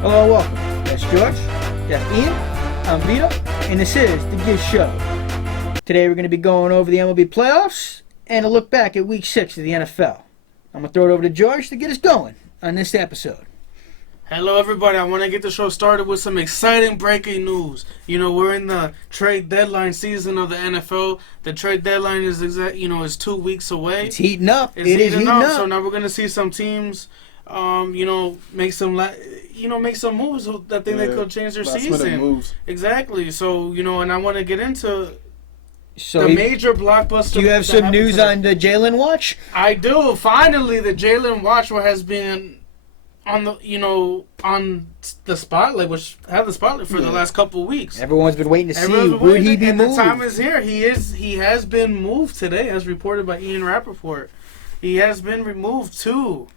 Hello, welcome. That's George. That's Ian. I'm Vito. And this is the Giv Show. Today we're going to be going over the MLB playoffs and a look back at Week 6 of the NFL. I'm going to throw it over to George to get us going on this episode. Hello, everybody. I want to get the show started with some exciting breaking news. You know, we're in the trade deadline season of the NFL. The trade deadline is is 2 weeks away. It's heating up. It's heating up. So now we're going to see some teams, make some moves that think they could change their season. Moves. Exactly. So, and I want to get into So the major blockbuster. Do you have some news on the Jalen watch? I do. Finally, the Jalen watch has been on the spotlight, which had the spotlight for the last couple of weeks. Everyone's been waiting to see would he be moved. The time is here. He has been moved today, as reported by Ian Rappaport. He has been removed to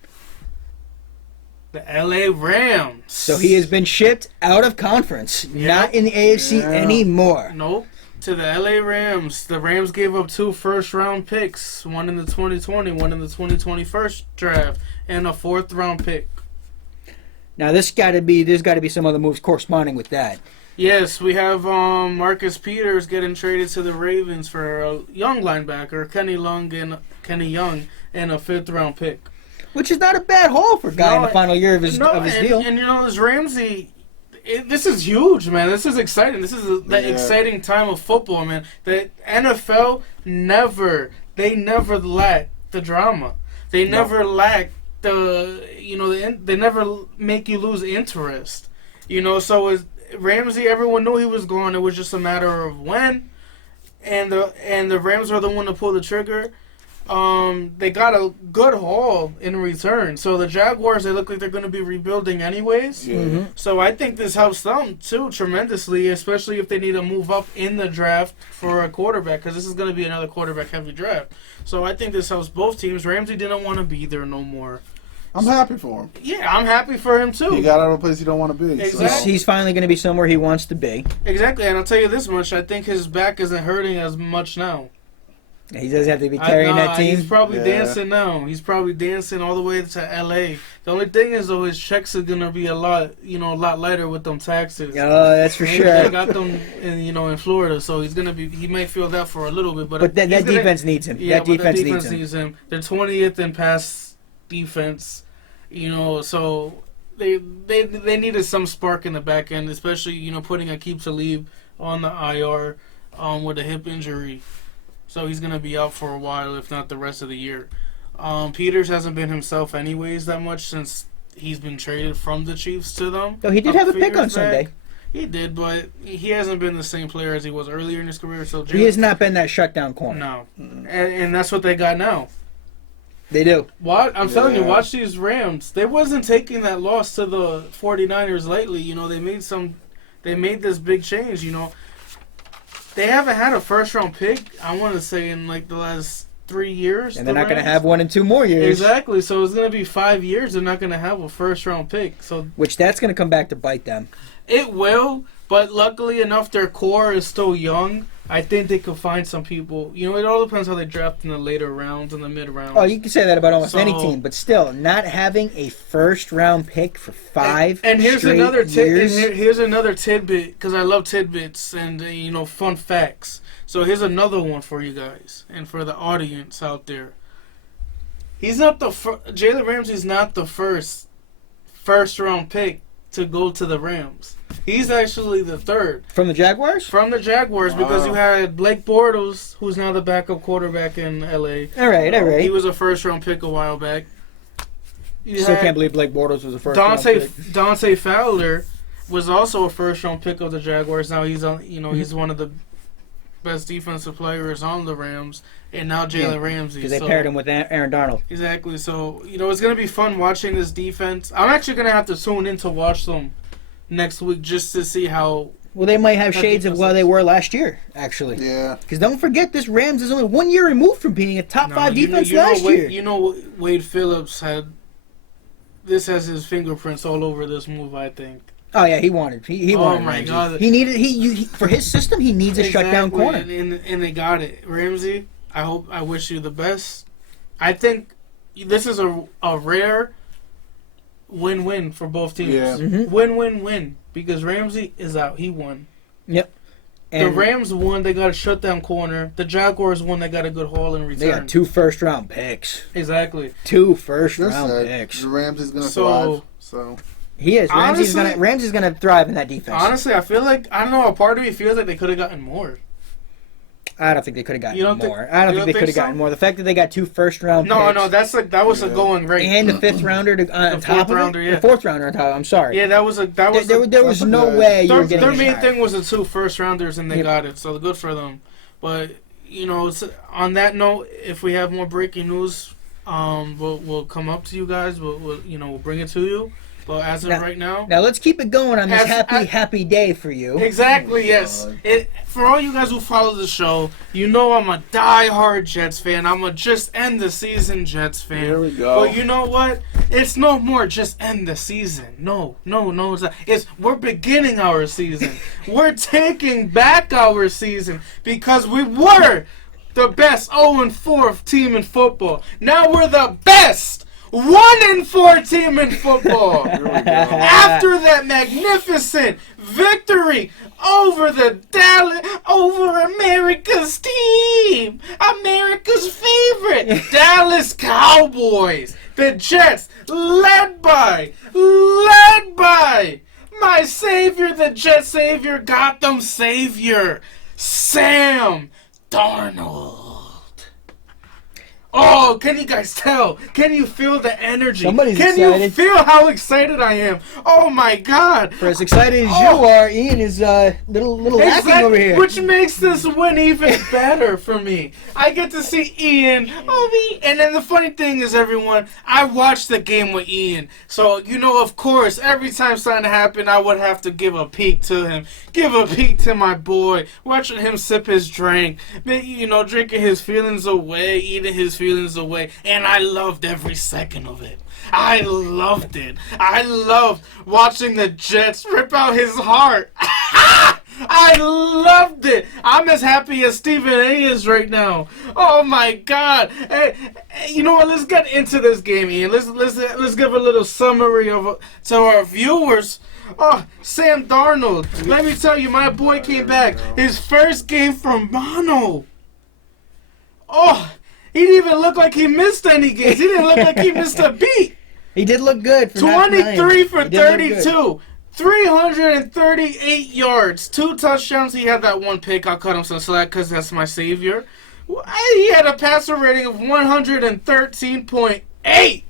the LA Rams. So he has been shipped out of conference, not in the AFC anymore. Nope. To the LA Rams. The Rams gave up 2 first-round picks, one in the 2020, one in the 2021 draft, and a 4th-round pick. Now there's got to be some other moves corresponding with that. Yes, we have Marcus Peters getting traded to the Ravens for a young linebacker, Kenny Young, and a 5th-round pick. Which is not a bad haul for a guy in the final year of his deal. And this Ramsey, this is huge, man. This is exciting. This is the exciting time of football, man. The NFL never lack the drama. They never lack they never make you lose interest. So Ramsey, everyone knew he was gone. It was just a matter of when. And the Rams were the one to pull the trigger. They got a good haul in return. So the Jaguars, they look like they're going to be rebuilding anyways. Mm-hmm. So I think this helps them too tremendously, especially if they need to move up in the draft for a quarterback, because this is going to be another quarterback-heavy draft. So I think this helps both teams. Ramsey didn't want to be there no more. I'm happy for him. Yeah, I'm happy for him too. He got out of a place he don't want to be. Exactly. So. He's finally going to be somewhere he wants to be. Exactly, and I'll tell you this much. I think his back isn't hurting as much now. He does have to be carrying that team. He's probably dancing now. He's probably dancing all the way to L.A. The only thing is, though, his checks are gonna be a lot lighter with them taxes. Oh, that's for sure. They got them in Florida, so he may feel that for a little bit, but that defense needs him. Yeah, that defense needs him. They're 20th in pass defense, so they needed some spark in the back end, especially putting Aqib Talib on the IR with a hip injury. So he's going to be out for a while, if not the rest of the year. Peters hasn't been himself anyways that much since he's been traded from the Chiefs to them. So he did have a pick on Sunday. He did, but he hasn't been the same player as he was earlier in his career. So he has not been that shutdown corner. No. And that's what they got now. They do. I'm telling you, watch these Rams. They wasn't taking that loss to the 49ers lightly. They made this big change, They haven't had a first-round pick, I want to say, in the last 3 years. And they're not going to have one in 2 more years. Exactly. So it's going to be 5 years. They're not going to have a first-round pick. Which that's going to come back to bite them. It will, but luckily enough, their core is still young. I think they could find some people. It all depends how they draft in the later rounds and the mid-rounds. Oh, you can say that about almost any team, but still, not having a first-round pick for 5 and here's straight another years. Here's another tidbit, because I love tidbits and fun facts. So here's another one for you guys and for the audience out there. He's not Jalen Ramsey's not the first-round pick to go to the Rams. He's actually the 3rd. From the Jaguars? From the Jaguars, because you had Blake Bortles, who's now the backup quarterback in L.A. All right. He was a first-round pick a while back. Still can't believe Blake Bortles was a first-round pick. Dante Fowler was also a first-round pick of the Jaguars. Now he's he's one of the best defensive players on the Rams, and now Jalen Ramsey. Because they paired him with Aaron Darnold. Exactly. So, it's going to be fun watching this defense. I'm actually going to have to tune in to watch them next week just to see how... Well, they might have shades of what they were last year, actually. Yeah. Because don't forget, this Rams is only 1 year removed from being a top 5 defense last year. Wade Phillips had... This has his fingerprints all over this move, I think. Oh yeah, he wanted. He wanted. Oh my Ramsey. God! He for his system. He needs a shutdown corner, and they got it. Ramsey, I wish you the best. I think this is a rare win-win for both teams. Yeah. Win-win-win. Because Ramsey is out. He won. Yep. The And Rams won. They got a shutdown corner. The Jaguars won. They got a good haul in return. they got 2 first-round picks. Exactly. 2 first-round Good. picks. The Ramsey's gonna So- thrive. So He is. Honestly- Ramsey's gonna thrive in that defense. Honestly, I feel like, I don't know, a part of me feels like they could have gotten more. I don't think they could have You gotten don't more. think- I don't you think they don't could have think so? gotten more. The fact that they got 2 first-round No, picks no, that was a Yeah. going rate. and the 5th rounder on The top fourth of rounder, it. yeah. The 4th rounder on top. I'm sorry. Yeah, there was There was no good. way you were their, getting their this main high. thing was the 2 first rounders, and they Yep. got it. So good for them. But on that note, if we have more breaking news, we'll come up to you guys. We'll bring it to you. But as of right now, Now let's keep it going on this As- happy day for you. exactly, yes. For all you guys who follow the show, you know I'm a die-hard Jets fan. I'm a just end the season Jets fan. Here we go. But you know what? It's no more just end the season. No, it's not. We're beginning our season. We're taking back our season because we were the best 0-4 team in football. Now we're the best 1-4 team in football. here we go. After that magnificent victory over America's team, America's favorite Dallas Cowboys, the Jets, led by my savior, the Jet savior, Gotham savior, Sam Darnold. Oh, can you guys tell? Can you feel the energy? Somebody's Can you excited. feel how excited I am? Oh my God! For as excited as Oh. you are, Ian is little laughing over here. Which makes this win even better for me. I get to see Ian. And then the funny thing is, everyone, I watched the game with Ian. So, of course, every time something happened, I would have to give a peek to him. Give a peek to my boy. Watching him sip his drink. Drinking his feelings away. Eating his feelings away. And I loved every second of it. I loved it. I loved watching the Jets rip out his heart. I loved it. I'm as happy as Stephen A is right now. Oh my God! Hey, you know what? Let's get into this game, Ian. Let's give a little summary to our viewers. Oh, Sam Darnold. Let me tell you, my boy came back. His first game from mono. Oh, he didn't even look like he missed any games. He didn't look like he missed a beat. He did look good. For 23 for He did look good. 32. 338 yards. 2 touchdowns. He had that one pick. I'll cut him some slack because that's my savior. He had a passer rating of 113.8.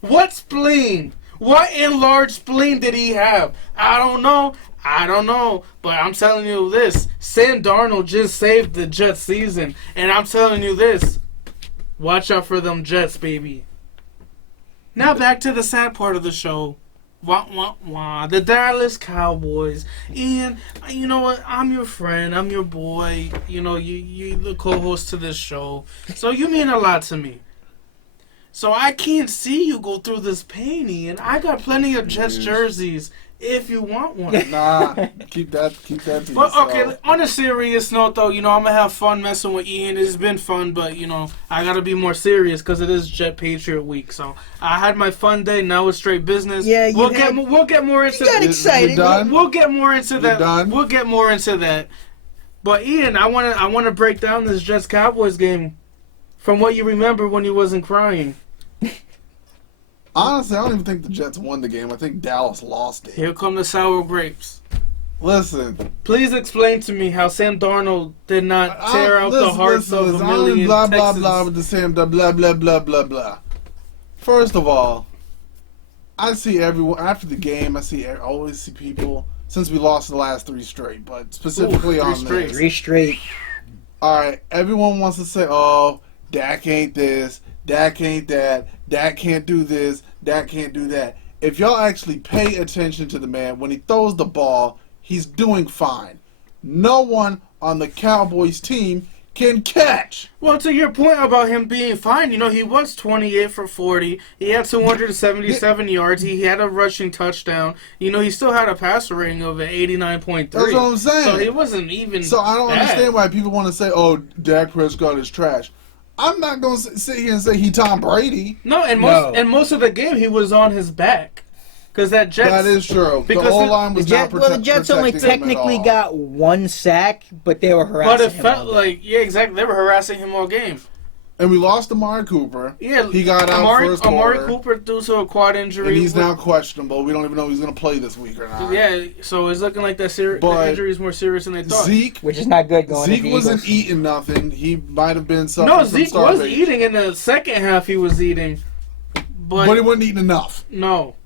What spleen? What enlarged spleen did he have? I don't know. But I'm telling you this. Sam Darnold just saved the Jets season. And I'm telling you this. Watch out for them Jets, baby. Now back to the sad part of the show. Wah, wah, wah. The Dallas Cowboys. Ian, you know what? I'm your friend. I'm your boy. You the co-host to this show. So you mean a lot to me. So I can't see you go through this pain, Ian. I got plenty of Jets jerseys if you want one. Nah, keep that to But yourself. okay, on a serious note, though, I'm gonna have fun messing with Ian. It's been fun, but I gotta be more serious because it is Jet Patriot Week. So I had my fun day. Now it's straight business. Yeah, we'll get more into You got that. excited. You done? We'll get more into that. done? We'll get more into that. But Ian, I wanna break down this Jets Cowboys game from what you remember when you wasn't crying. Honestly, I don't even think the Jets won the game. I think Dallas lost it. Here come the sour grapes. Listen. Please explain to me how Sam Darnold did not tear out the hearts of a million blah, Texans. blah, with the Sam, blah, blah, blah, blah, blah. First of all, I see everyone, after the game, I always see people, since we lost the last 3 straight, but specifically Ooh, 3 on straight. this. 3 straight. All right, everyone wants to say, oh, Dak ain't this, Dak ain't that, Dak can't do this, Dak can't do that. If y'all actually pay attention to the man, when he throws the ball, he's doing fine. No one on the Cowboys team can catch. Well, to your point about him being fine, he was 28 for 40. He had 277 yards. He had a rushing touchdown. He still had a passer rating of an 89.3. That's what I'm saying. So he wasn't even So I don't bad. understand why people want to say, oh, Dak Prescott is trash. I'm not going to sit here and say he Tom Brady. No, and most of the game he was on his back. Because that Jets... That is true. Because the O-line was not the Jets only technically got one sack, but they were harassing him. But it felt like, yeah, exactly. They were harassing him all game. And we lost Amari Cooper. Yeah, he got out first quarter. Amari Cooper due to a quad injury. And he's now questionable. We don't even know if he's going to play this week or not. Yeah, so it's looking like the injury is more serious than they thought. Zeke, which is not good going Zeke wasn't eating nothing. He might have been something. No, Zeke was eating in the second half. He was eating. But he wasn't eating enough. No.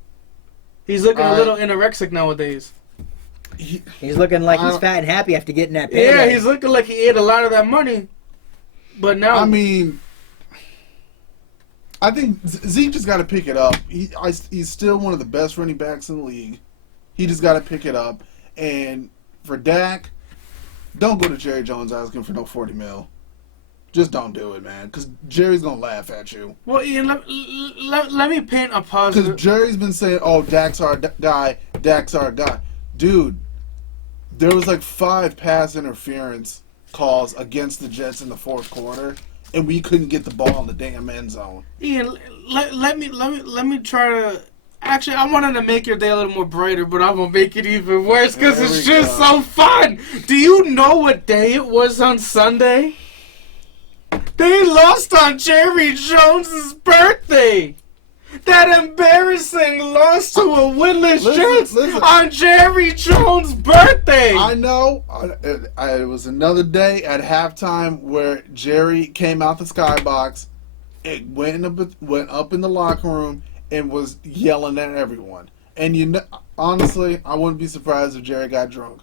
He's looking a little anorexic nowadays. He's looking like he's fat and happy after getting that payday. Yeah, he's looking like he ate a lot of that money. But now... I mean... I think Zeke just got to pick it up. He's still one of the best running backs in the league. He just got to pick it up. And for Dak, don't go to Jerry Jones asking for no $40 million. Just don't do it, man. Because Jerry's going to laugh at you. Well, Ian, let me paint a positive... Because Jerry's been saying, oh, Dak's our guy. Dak's our guy. Dude, there was like 5 pass interference calls against the Jets in the fourth quarter. And we couldn't get the ball in the damn end zone. Ian, let me try to... Actually, I wanted to make your day a little more brighter, but I'm going to make it even worse because it's just so fun. Do you know what day it was on Sunday? They lost on Jerry Jones' birthday. That embarrassing loss to a winless Jets on Jerry Jones' birthday. I know. It was another day at halftime where Jerry came out the skybox, it went up in the locker room and was yelling at everyone. And honestly, I wouldn't be surprised if Jerry got drunk.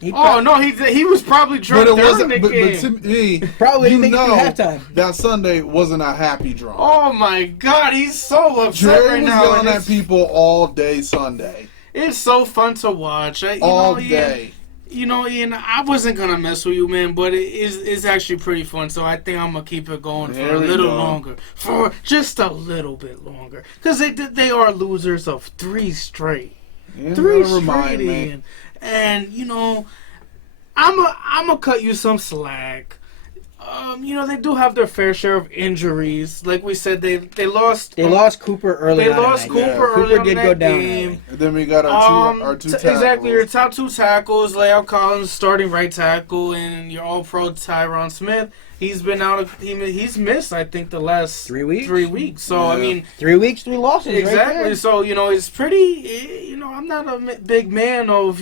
He was probably drunk during the game. But to me, probably didn't make it through halftime. That Sunday wasn't a happy drunk. Oh my God, he's so upset Jerry right now. Jerry was yelling at people all day Sunday. It's so fun to watch. All day. Ian, I wasn't gonna mess with you, man, but it's actually pretty fun. So I think I'm gonna keep it going for a little longer, for just a little bit longer, because they are losers of 3 straight. Yeah, 3 straight, Ian. And, I'm a cut you some slack. They do have their fair share of injuries. Like we said, they lost... They lost Cooper early They lost Cooper early Cooper did go down. Game. And then we got our two tackles. Exactly, your top 2 tackles, La'el Collins, starting right tackle, and your all-pro Tyron Smith. He's been out of... He's missed, I think, the last 3 weeks. 3 weeks. So, I mean... 3 weeks, 3 losses. Exactly. Right, so, it's pretty... I'm not a big man of,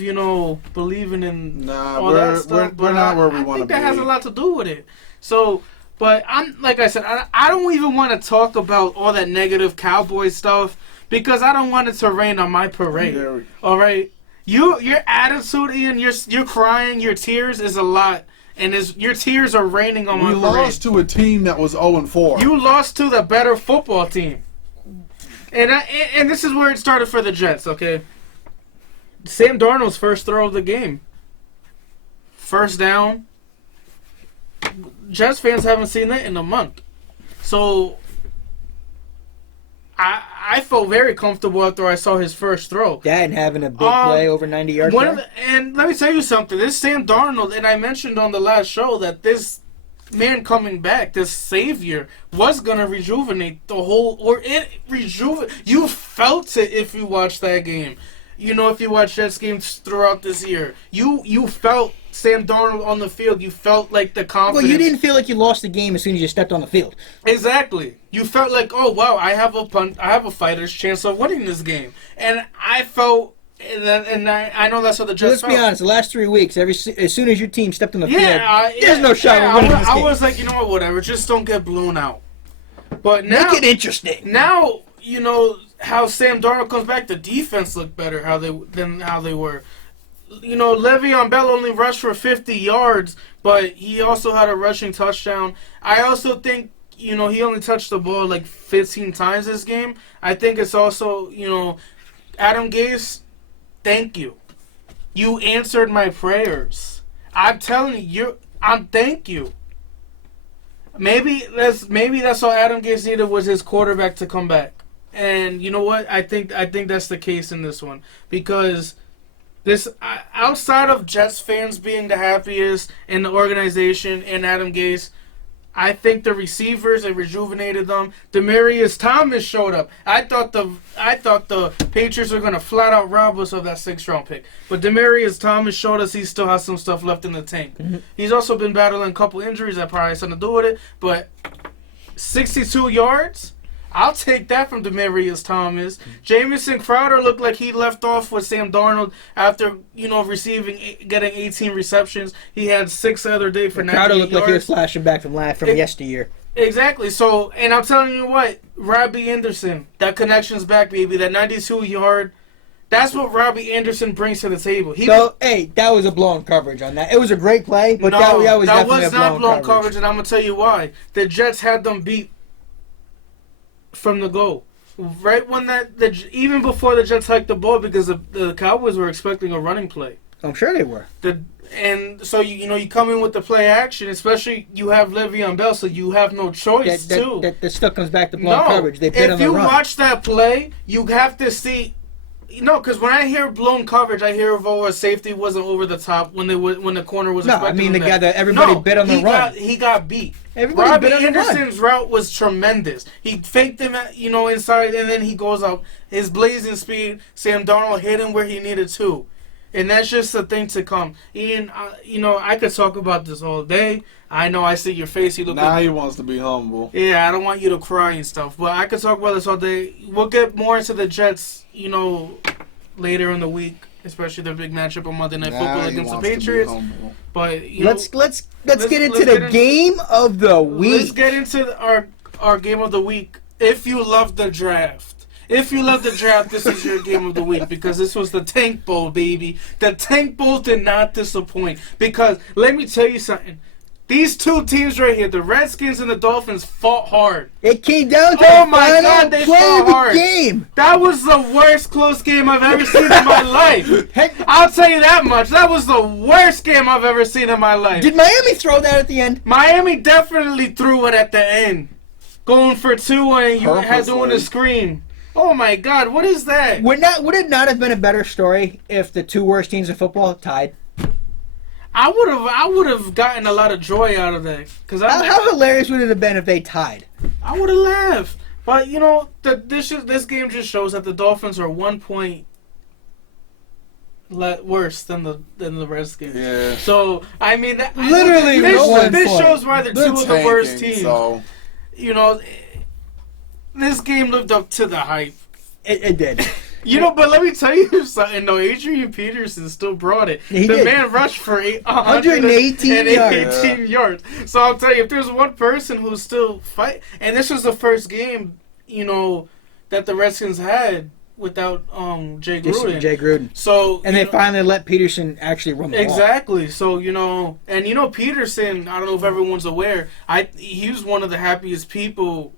believing in all that stuff. We're not where we want to be. I think that has a lot to do with it. So, but like I said, I don't even want to talk about all that negative Cowboys stuff because I don't want it to rain on my parade. All right? Your attitude, Ian, you're crying, your tears is a lot. And your tears are raining on my parade. We lost to a team that was 0-4. You lost to the better football team. And this is where it started for the Jets, okay? Sam Darnold's first throw of the game. First down. Jets fans haven't seen that in a month. So, I felt very comfortable after I saw his first throw. Dad having a big play over 90 yards. And let me tell you something. This Sam Darnold, and I mentioned on the last show that this man coming back, this savior, was going to rejuvenate the whole... You felt it if you watched that game. If you watch Jets games throughout this year. You felt Sam Darnold on the field. You felt like the confidence. Well, you didn't feel like you lost the game as soon as you stepped on the field. Exactly. You felt like, oh, wow, I have a fighter's chance of winning this game. And I felt... And I know that's what the Jets felt. Let's be honest. The last 3 weeks, as soon as your team stepped on the field, there's no shot of winning this game. I was like, you know what, whatever. Just don't get blown out. But now... Make it interesting. Now, how Sam Darnold comes back, the defense looked better than how they were. Le'Veon Bell only rushed for 50 yards, but he also had a rushing touchdown. I also think, he only touched the ball like 15 times this game. I think it's also, Adam Gase, thank you. You answered my prayers. I'm telling you, thank you. Maybe that's all Adam Gase needed was his quarterback to come back. And you know what? I think that's the case in this one because this outside of Jets fans being the happiest in the organization and Adam Gase, I think the receivers, it rejuvenated them. Demaryius Thomas showed up. I thought the Patriots were gonna flat out rob us of that 6th-round pick. But Demaryius Thomas showed us he still has some stuff left in the tank. Mm-hmm. He's also been battling a couple injuries that probably has something to do with it. But 62 yards, I'll take that from Demaryius Thomas. Jamison Crowder looked like he left off with Sam Darnold after, getting 18 receptions. He had 6 the other day for 98 Crowder looked yards. like he was flashing back from yesteryear. Exactly. So, and I'm telling you what, Robbie Anderson, that connection's back, baby. That 92-yard, that's what Robbie Anderson brings to the table. That was a blown coverage on that. It was a great play, but that was definitely a blown not coverage, and I'm going to tell you why. The Jets had them beat from the goal. Right when even before the Jets hiked the ball, because the Cowboys were expecting a running play. I'm sure they were. And so you come in with the play action, especially you have Le'Veon Bell, so you have no choice too. That still comes back to blown coverage. They bid on the run. If you watch that play, you have to see. Because when I hear blown coverage, I hear a safety wasn't over the top when the corner was. No, I mean the guy that everybody bid on the run. He got beat. Everybody bid on the run. Robbie Anderson's route was tremendous. He faked him, inside, and then he goes up. His blazing speed. Sam Darnold hit him where he needed to, and that's just the thing to come. Ian, I could talk about this all day. I know I see your face. You look. Now he wants to be humble. Yeah, I don't want you to cry and stuff, but I could talk about this all day. We'll get more into the Jets, later in the week, especially their big matchup on Monday Night Football against the Patriots. But let's get into the game of the week. Let's get into our game of the week. If you love the draft, this is your game of the week, because this was the Tank Bowl, baby. The Tank Bowl did not disappoint, because let me tell you something. These two teams right here, the Redskins and the Dolphins, fought hard. It came down to the final play of the game. That was the worst close game I've ever seen in my life. I'll tell you that much. That was the worst game I've ever seen in my life. Did Miami throw that at the end? Miami definitely threw it at the end. Going for 2 and you had doing a screen. Oh my God, what is that? Would it not have been a better story if the 2 worst teams in football tied? I would have gotten a lot of joy out of that. How hilarious would it have been if they tied? I would have laughed. But this game just shows that the Dolphins are 1 point worse than the Redskins. Yeah. So I mean, this shows why they're 2 of the worst teams. So. This game lived up to the hype. It did. But let me tell you something. No, Adrian Peterson still brought it. He did. Man rushed for 118 yards. So I'll tell you, if there's one person who's still fighting, and this was the first game, that the Redskins had without Jay Gruden. So they finally let Peterson actually run the ball. Exactly. So Peterson. I don't know if everyone's aware. He was one of the happiest people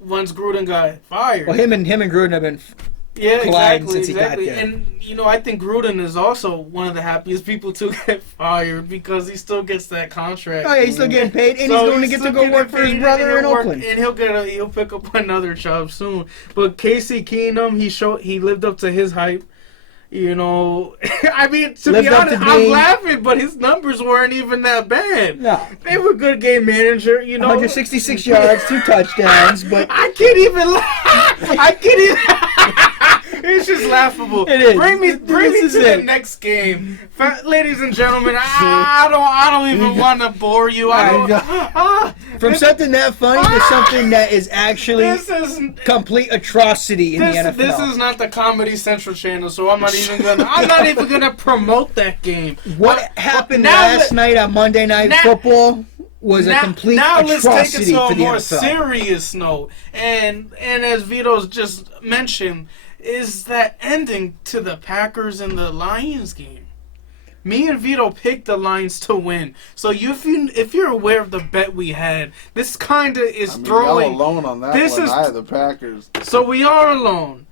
once Gruden got fired. Well, him and Gruden have been. Yeah, exactly. Got there. And I think Gruden is also one of the happiest people to get fired, because he still gets that contract. Oh yeah, he's still getting paid, and he's going to get to go work for his brother in Oakland. And he'll pick up another job soon. But Casey Keenum, he lived up to his hype. I mean, to be honest, I'm laughing, but his numbers weren't even that bad. No. They were good game manager, 166 yards, 2 touchdowns, but I can't even laugh. It's just laughable. It is. Bring me to the next game, ladies and gentlemen. I don't even want to bore you. From something that funny to something that is actually complete atrocity in the NFL. This is not the Comedy Central channel, so I'm not even gonna promote that game. What happened last night on Monday Night Football was a complete atrocity let's take it to for a the more NFL. Serious note, and as Vito's just mentioned, is that ending to the Packers and the Lions game. Me and Vito picked the Lions to win. So if you're aware of the bet we had, this kind of is throwing. Y'all alone on that one. I had the Packers. So we are alone.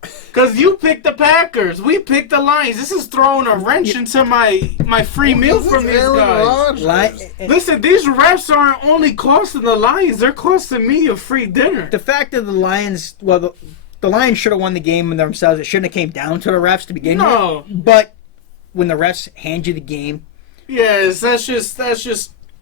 Because you picked the Packers. We picked the Lions. This is throwing a wrench into my free meal from these guys. Listen, these refs aren't only costing the Lions. They're costing me a free dinner. The fact that the Lions, the Lions should have won the game themselves. It shouldn't have came down to the refs to begin with. But when the refs hand you the game. Yes, that's just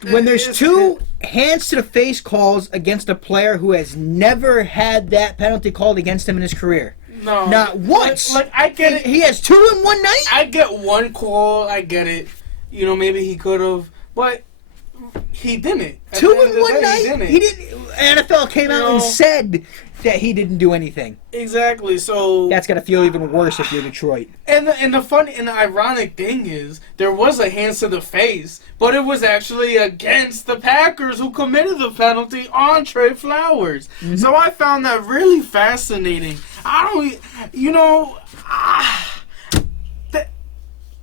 when there's two hands to the face calls against a player who has never had that penalty called against him in his career. No, not once. Like I get it. He has two in one night. I get one call. I get it. You know, maybe he could have, but he didn't. Two in one night. He didn't. NFL came out and said that he didn't do anything. Exactly. So that's gonna feel even worse if you're Detroit. And the funny and the ironic thing is, there was a hands to the face, but it was actually against the Packers who committed the penalty on Trey Flowers. Mm-hmm. So I found that really fascinating.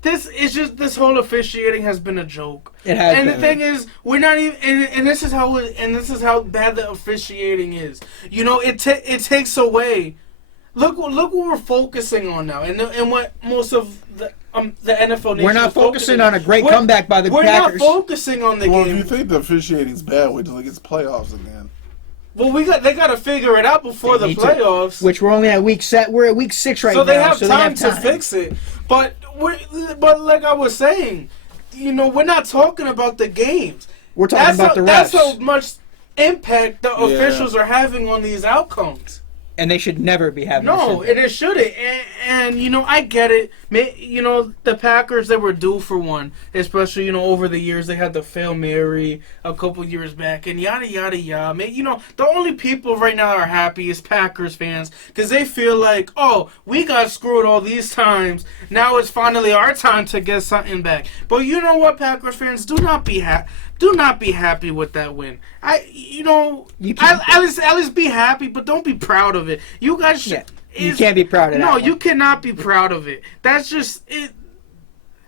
This whole officiating has been a joke. It has. And the thing is, we're not even. And this is how bad the officiating is. You know, it takes away. Look what we're focusing on now, and what most of the NFL nation. We're not focusing on a great comeback by the Packers. We're not focusing on the game. Well, if you think the officiating's bad, wait till it gets playoffs again. Well, they got to figure it out before the playoffs. Which we're only at week 6 right now. So they have time to fix it. But like I was saying, you know, we're not talking about the games. We're talking about the refs. That's how much impact the officials are having on these outcomes. And they should never be having. No, and it shouldn't. And you know, I get it. You know, the Packers, they were due for one. Especially, you know, over the years, they had the Hail Mary a couple years back, and yada yada yada. You know, the only people right now are happy is Packers fans because they feel like, oh, we got screwed all these times. Now it's finally our time to get something back. But you know what, Packers fans, do not be happy with that win. At least be happy, but don't be proud of it. You guys should. You can't be proud of that. No, one. You cannot be proud of it. That's just it.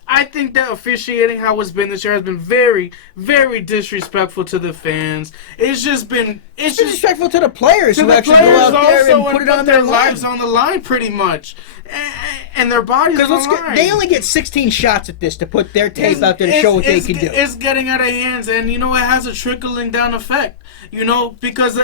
I think that officiating, how it's been this year, has been very, very disrespectful to the fans. It's disrespectful to the players who actually go out there and put it on their lives on the line, pretty much, and their bodies on the line. They only get 16 shots at this to put their tape out there to show what they can do. It's getting out of hands, and you know it has a trickling down effect. You know, because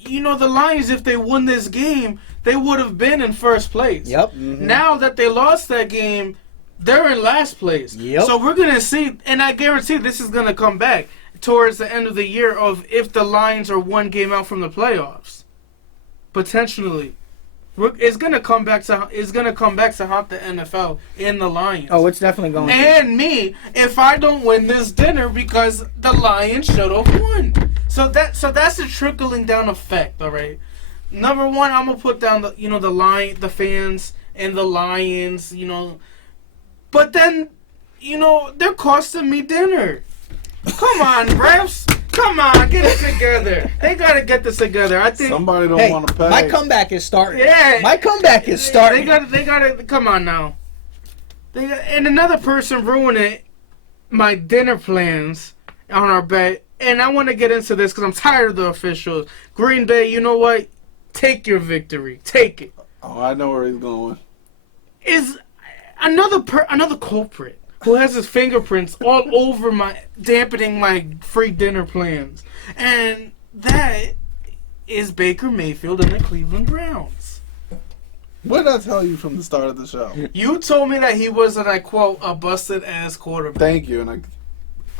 you know the Lions, if they won this game, they would have been in first place. Yep. Mm-hmm. Now that they lost that game, they're in last place. Yep. So we're going to see, and I guarantee this is going to come back towards the end of the year of if the Lions are one game out from the playoffs. Potentially. It's going to come back to haunt the NFL in the Lions. Oh, it's definitely going to. And me, if I don't win this dinner because the Lions should have won. So that's a trickling down effect, all right? Number one, I'm going to put down the fans and the Lions, you know. But then, you know, they're costing me dinner. Come on, refs. Come on, get it together. They got to get this together. I think somebody don't want to pay. My comeback is starting. Yeah. My comeback is starting. They got to come on now. And another person ruining my dinner plans on our bet. And I want to get into this because I'm tired of the officials. Green Bay, you know what? Take your victory. Take it. Oh, I know where he's going. Is another culprit who has his fingerprints all over dampening my free dinner plans. And that is Baker Mayfield and the Cleveland Browns. What did I tell you from the start of the show? You told me that he was, and I quote, a busted-ass quarterback. Thank you,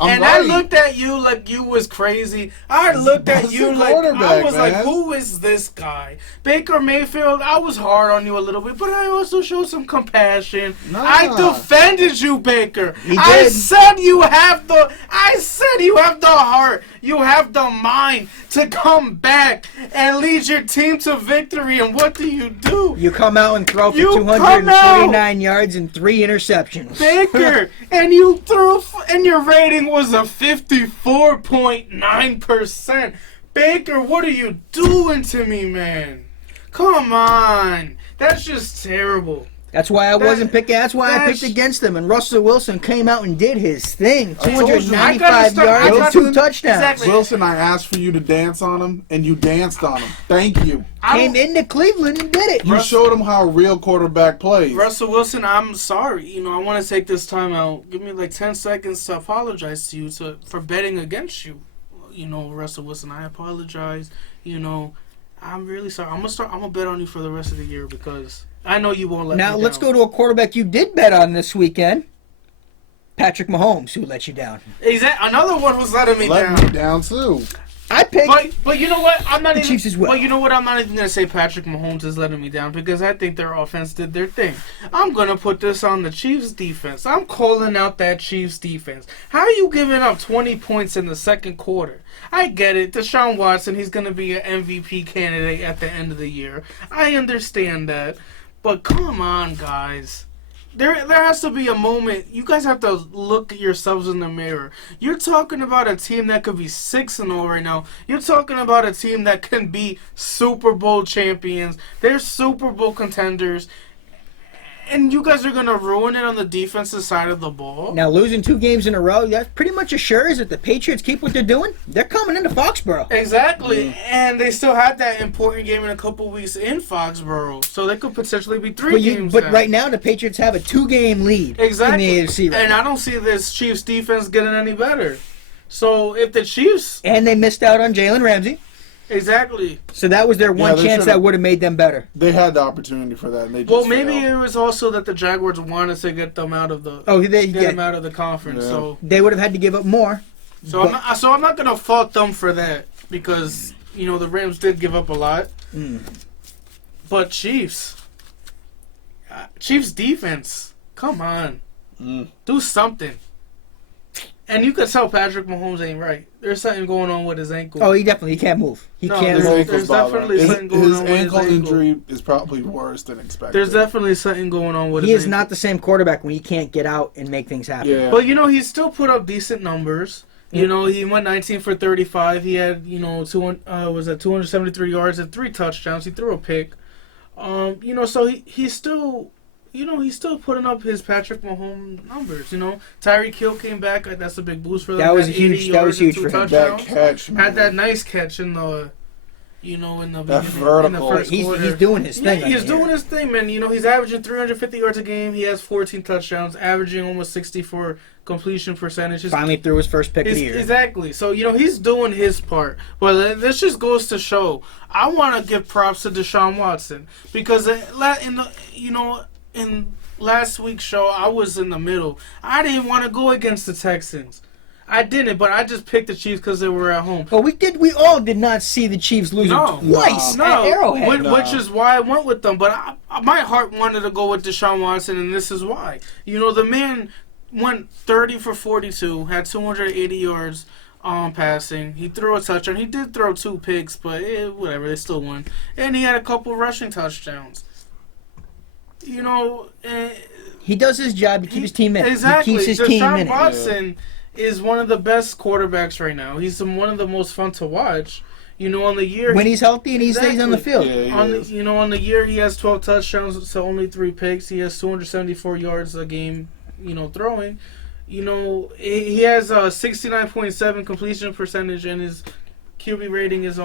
I looked at you like you was crazy. I looked at you like I was like, who is this guy? Baker Mayfield, I was hard on you a little bit, but I also showed some compassion. Nah. I defended you, Baker. I said you have the heart. You have the mind to come back and lead your team to victory. And what do? You come out and throw for 249 yards and 3 interceptions. Baker, and you threw, and your rating was a 54.9%. Baker, what are you doing to me, man? Come on. That's just terrible. That's why I wasn't picking. That's why I picked against them. And Russell Wilson came out and did his thing. 295 yards, 2 touchdowns. Exactly. Wilson, I asked for you to dance on him, and you danced on him. Thank you. Came into Cleveland and did it. You showed him how a real quarterback plays. Russell Wilson, I'm sorry. You know, I want to take this time out. Give me like 10 seconds to apologize to you for betting against you. You know, Russell Wilson, I apologize. You know, I'm really sorry. I'm gonna bet on you for the rest of the year because I know you won't let me down. Now let's go to a quarterback you did bet on this weekend. Patrick Mahomes, who let you down. Another one who's letting me Let down. me down too. I picked But you know what? I'm not the even. Chiefs as well. But you know what? I'm not even gonna say Patrick Mahomes is letting me down because I think their offense did their thing. I'm gonna put this on the Chiefs defense. I'm calling out that Chiefs defense. How are you giving up 20 points in the second quarter? I get it. Deshaun Watson, he's gonna be an MVP candidate at the end of the year. I understand that, but come on, guys. There has to be a moment. You guys have to look at yourselves in the mirror. You're talking about a team that could be 6-0 right now. You're talking about a team that can be Super Bowl champions. They're Super Bowl contenders. And you guys are going to ruin it on the defensive side of the ball? Now, losing 2 games in a row, that pretty much assures that the Patriots keep what they're doing. They're coming into Foxborough. Exactly. And they still had that important game in a couple weeks in Foxborough. So they could potentially be 3 games But down. right now, the Patriots have a 2-game lead Exactly. in the AFC right And now. I don't see this Chiefs defense getting any better. So if the Chiefs... And they missed out on Jalen Ramsey. Exactly. So that was their one they chance should've- that would have made them better. They had the opportunity for that, and they just Well, maybe failed. it was also that the Jaguars wanted to get them out of the Get them out of the conference. Yeah. They would have had to give up more. So I'm not gonna fault them for that because the Rams did give up a lot. But Chiefs defense, come on, do something. And you could tell Patrick Mahomes ain't right. There's something going on with his ankle. Oh, he can't move. He No, can't His move. there's ankle's bothering definitely him. something going His on with his ankle ankle. injury is probably worse than expected. There's definitely something going on with He his is ankle. not the same quarterback when he can't get out and make things happen. Yeah. But he still put up decent numbers. He went 19 for 35. He had 273 yards and 3 touchdowns. He threw a pick. So he's still he's still putting up his Patrick Mahomes numbers. Tyreek Hill came back. That's a big boost for them. That was Had huge. 80 That was yards and huge for 2 him. that touchdowns. catch, man. Had that nice catch in the in the That beginning, in the vertical. first He's quarter. doing his thing. Yeah, on he's the air. doing his thing, man. He's averaging 350 yards a game. He has 14 touchdowns, averaging almost 64 completion percentage. Finally threw his first pick of the year. Exactly. So, he's doing his part. But this just goes to show, I want to give props to Deshaun Watson. Because in last week's show, I was in the middle. I didn't want to go against the Texans. I didn't, but I just picked the Chiefs because they were at home. Well, we all did not see the Chiefs losing twice at Arrowhead. Which is why I went with them. But my heart wanted to go with Deshaun Watson, and this is why. The man went 30 for 42, had 280 yards passing. He threw a touchdown. He did throw 2 picks, but whatever, they still won. And he had a couple rushing touchdowns. He does his job to keep his team in it. Exactly. He keeps his team Deshaun in it. Watson is one of the best quarterbacks right now. He's one of the most fun to watch. On the year When he's healthy and he stays on the field. Yeah, he on is. on the year he has 12 touchdowns, so only 3 picks. He has 274 yards a game, throwing. He has a 69.7 completion percentage, and his QB rating is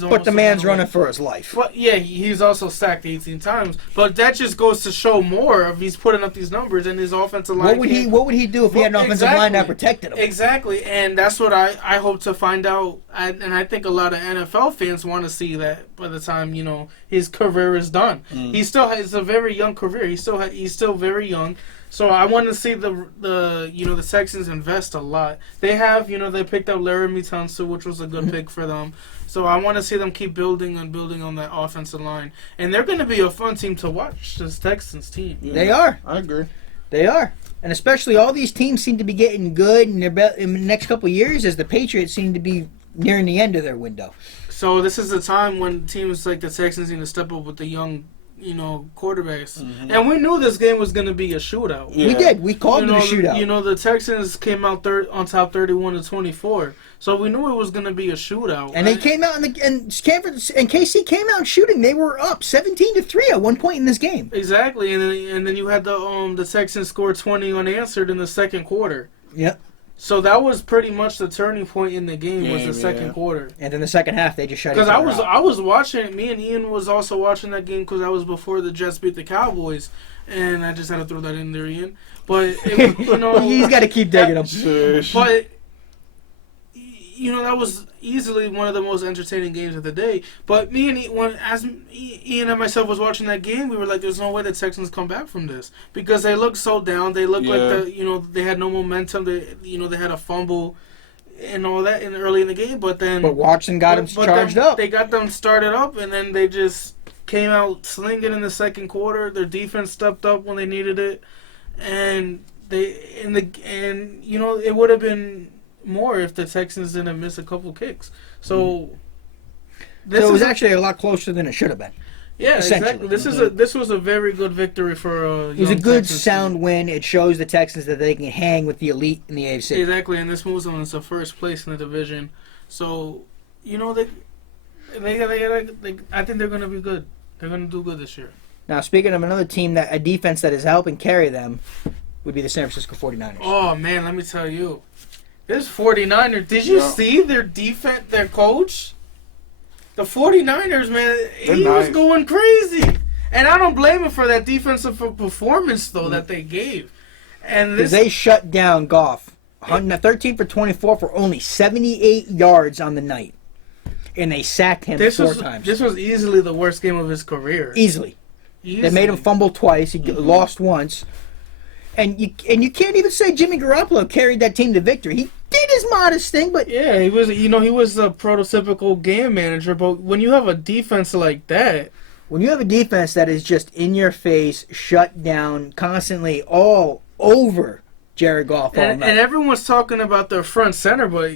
But the man's running for his life. But yeah, he's also sacked 18 times. But that just goes to show more of he's putting up these numbers, and his offensive line. What would he do if he had an offensive line that protected him? Exactly, and that's what I hope to find out. And I think a lot of NFL fans want to see that by the time his career is done. He still has a very young career. He's still very young. So I want to see the Texans invest a lot. They have they picked up Laramie Tunsil, which was a good pick for them. So I want to see them keep building on that offensive line, and they're going to be a fun team to watch. This Texans team. Yeah, They are. I agree. They are. And especially all these teams seem to be getting good in in the next couple of years as the Patriots seem to be nearing the end of their window. So this is the time when teams like the Texans need to step up with the young quarterbacks. And we knew this game was going to be a shootout. Yeah. We did. We called it a shootout. The Texans came out on top 31-24. So we knew it was going to be a shootout. And they came out, and Stanford and KC came out shooting. They were up 17-3 at one point in this game. Exactly, and then you had the Texans score 20 unanswered in the second quarter. Yep. So that was pretty much the turning point in the game was the second quarter. And then the second half, they just shut it Because down. I was watching. Me and Ian was also watching that game because I was before the Jets beat the Cowboys, and I just had to throw that in there, Ian. But he's got to keep digging them. But that was easily one of the most entertaining games of the day. But me and Ian and myself was watching that game, we were like, "There's no way the Texans come back from this," because they looked so down. They looked like they had no momentum. They had a fumble and all that early in the game. But Watson got them charged up. They got them started up, and then they just came out slinging in the second quarter. Their defense stepped up when they needed it, and it would have been more if the Texans didn't miss a couple kicks. So it was actually a lot closer than it should have been. Yeah, exactly. This was a very good victory for. It was a good sound win. It shows the Texans that they can hang with the elite in the AFC. Exactly, and this moves them to first place in the division. So I think they're going to be good. They're going to do good this year. Now, speaking of another team a defense that is helping carry them, would be the San Francisco 49ers. Oh man, let me tell you, this 49ers. Did you see their defense? Their coach. The 49ers, man, he was going crazy. And I don't blame him for that defensive performance, though, that they gave. And they shut down Goff. 13 for 24 for only 78 yards on the night. And they sacked him 4 times. This was easily the worst game of his career. Easily. They made him fumble twice. He lost once. And you can't even say Jimmy Garoppolo carried that team to victory. He did his modest thing, but yeah, he was a prototypical game manager. But when you have a defense like that, when you have a defense that is just in your face, shut down, constantly all over Jared Goff, and everyone's talking about their front center, but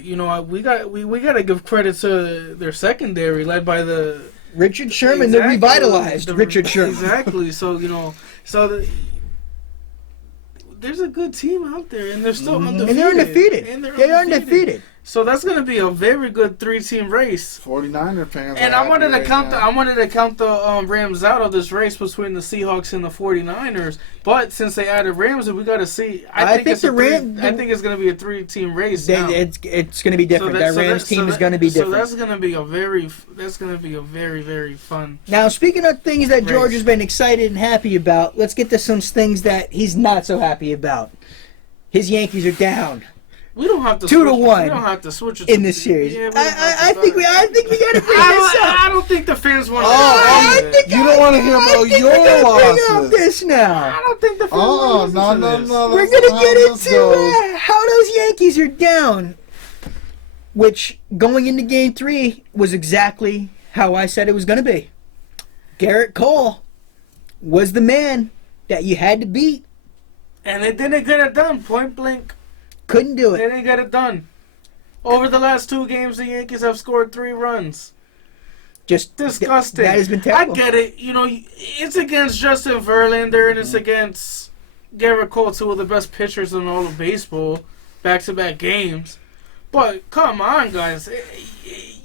we got to give credit to their secondary, led by the Richard Sherman, the revitalized Richard Sherman. Exactly. So there's a good team out there, and they're still undefeated. And they're undefeated. They are undefeated. So that's going to be a very good 3-team race. 49er fans. And I wanted to count the Rams out of this race between the Seahawks and the 49ers. But since they added Ramsey, we got to see. I think it's going to be a 3-team race. It's going to be different. That Rams team is going to be different. So that's going to be a very very fun. Now, speaking of things that George has been excited and happy about, let's get to some things that he's not so happy about. His Yankees are down. We don't have to 2-1. We don't have to switch it in this series. Yeah, I think we got to bring this up. I don't think the fans want to. You don't want to hear about your losses. Bring up this now. I don't think the fans want to listen to this. We're gonna get into how those Yankees are down, which going into Game 3 was exactly how I said it was gonna be. Garrett Cole was the man that you had to beat, and they didn't get it done. Point blank. Couldn't do it. They didn't get it done. Over the last 2 games, the Yankees have scored 3 runs. Just disgusting. That has been terrible. I get it. It's against Justin Verlander and it's against Garrett Cole, 2 of the best pitchers in all of baseball, back-to-back games. But come on, guys.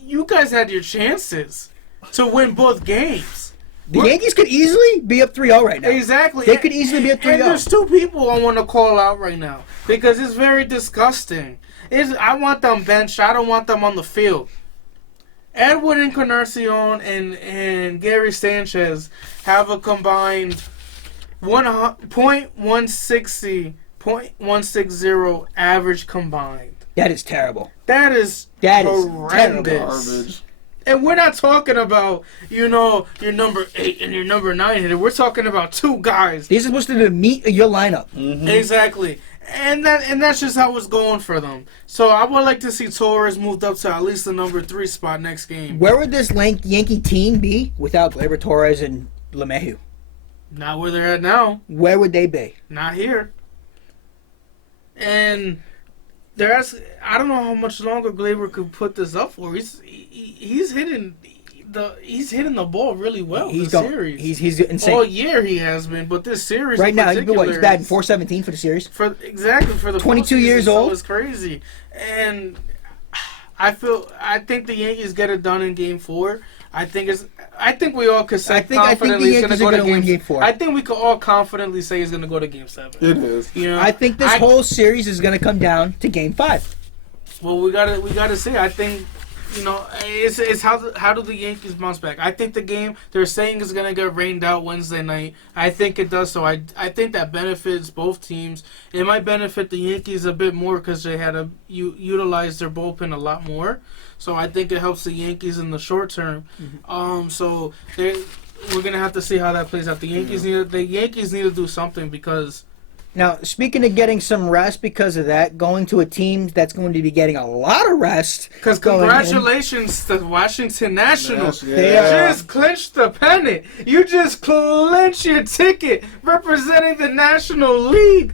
You guys had your chances to win both games. The Yankees could easily be up 3-0 right now. Exactly. They could easily be up 3-0. And there's 2 people I want to call out right now because it's very disgusting. I want them benched. I don't want them on the field. Edwin Encarnacion and Gary Sanchez have a combined 0.160 average combined. That is terrible. That is horrendous. Garbage. And we're not talking about, your number 8 and your number 9 hitter. We're talking about 2 guys. These are supposed to be the meat of your lineup. Mm-hmm. Exactly. And that's just how it's going for them. So I would like to see Torres moved up to at least the number 3 spot next game. Where would this Yankee team be without Gleyber Torres and LeMahieu? Not where they're at now. Where would they be? Not here. And I don't know how much longer Gleyber could put this up for. He's hitting the ball really well. Series. He's insane. All year he has been, but this series right now he's batting .417 for the series. For the 22 years old. So it's crazy, and I think the Yankees get it done in Game 4. I think we all could say confidently he's going to go to Game 4. I think we could all confidently say he's going to go to Game 7. It is. I think this whole series is going to come down to Game 5. Well, we gotta see. I think it's how do the Yankees bounce back? I think the game they're saying is gonna get rained out Wednesday night. I think it does. So I think that benefits both teams. It might benefit the Yankees a bit more because they had to utilize their bullpen a lot more. So I think it helps the Yankees in the short term. So we're gonna have to see how that plays out. The Yankees need to do something because. Now, speaking of getting some rest because of that, going to a team that's going to be getting a lot of rest. Because congratulations to Washington Nationals. They just clinched the pennant. You just clinched your ticket representing the National League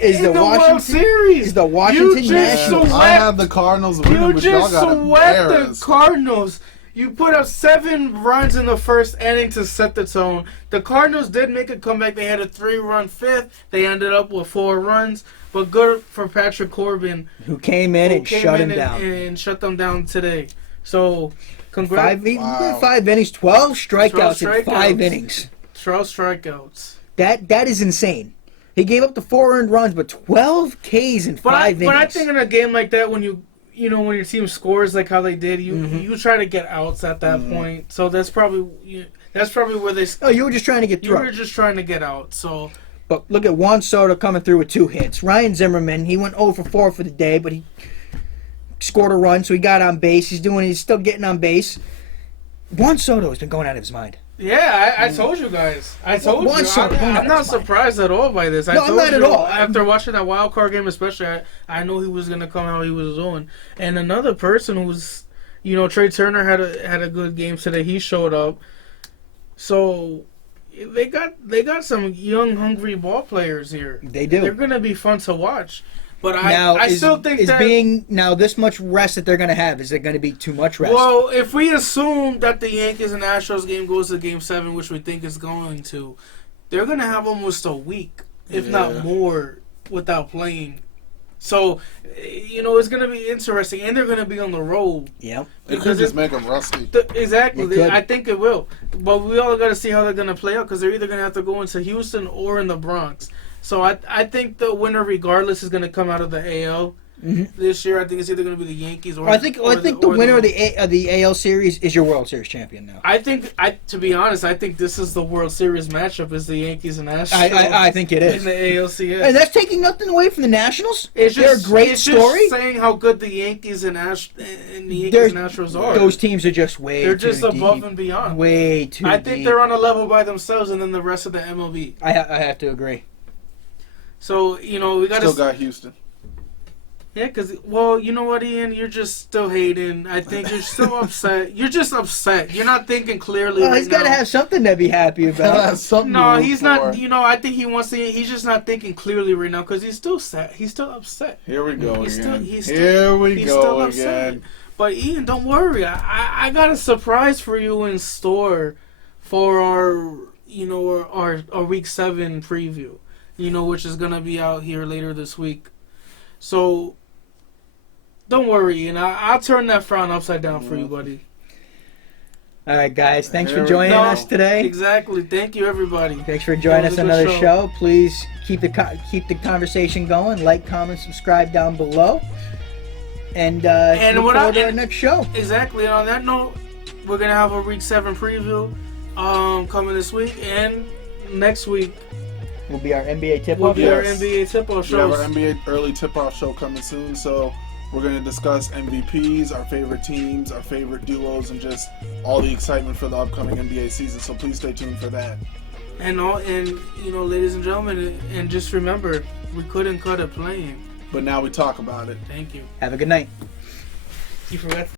in the World Series. Is the Washington Nationals. I have the Cardinals winning, but y'all got swept the Cardinals. You put up 7 runs in the first inning to set the tone. The Cardinals did make a comeback. They had a 3-run fifth. They ended up with 4 runs. But good for Patrick Corbin. Who came in and shut him down. And shut them down today. So, congrats. 5 innings, 12 strikeouts in 5 innings. 12 strikeouts. That is insane. He gave up the 4 earned runs, but 12 Ks in 5 innings. But I think in a game like that, when when your team scores like how they did, you try to get outs at that point. So that's probably where they. Oh, you were just trying to get through. You were just trying to get out. So. But look at Juan Soto coming through with 2 hits. Ryan Zimmerman, he went 0 for 4 for the day, but he scored a run, so he got on base. He's still getting on base. Juan Soto has been going out of his mind. Yeah, I told you guys. I told you. I'm not surprised at all by this. I'm not at all. After watching that wild card game, especially, I knew he was going to come how he was doing. And another person who's, Trey Turner had a good game today. He showed up. So they got some young, hungry ball players here. They do. They're going to be fun to watch. But I still think that this much rest that they're going to have, is it going to be too much rest? Well, if we assume that the Yankees and Astros game goes to Game 7, which we think is going to, they're going to have almost a week, if not more, without playing. So, it's going to be interesting, and they're going to be on the road. Yep. It could just make them rusty. Exactly. I think it will. But we all got to see how they're going to play out because they're either going to have to go into Houston or in the Bronx. So I think the winner, regardless, is going to come out of the AL this year. I think it's either going to be the Yankees or. I think the winner of the AL series is your World Series champion now. To be honest, I think this is the World Series matchup is the Yankees and Astros. I think it is in the ALCS. And that's taking nothing away from the Nationals. They're a great story. Just saying how good the Yankees and Astros are. Those teams are just way. They're just too above deep. and beyond. Way too. I think they're on a level by themselves, and then the rest of the MLB. I have to agree. So, we got Still got Houston. Yeah, because, you know what, Ian? You're just still hating. I think you're still upset. You're just upset. You're not thinking clearly right now. He's got to have something to be happy about. No, he's not. I think he wants to. He's just not thinking clearly right now because he's still sad. He's still upset. Here we go again. He's still upset. But, Ian, don't worry. I got a surprise for you in store for our Week 7 preview. Which is going to be out here later this week. So, don't worry, and I'll turn that frown upside down for you, buddy. All right, guys. Thanks for joining us today. Exactly. Thank you, everybody. Thanks for joining us on another show. Please keep the conversation going. Like, comment, subscribe down below. And look forward to our next show. Exactly. And on that note, we're going to have a Week 7 preview coming this week. And next week, will be our NBA tip-off show. We have our NBA early tip-off show coming soon, so we're going to discuss MVPs, our favorite teams, our favorite duos, and just all the excitement for the upcoming NBA season. So please stay tuned for that. And ladies and gentlemen, and just remember, we couldn't cut it playing. But now we talk about it. Thank you. Have a good night. You forgot.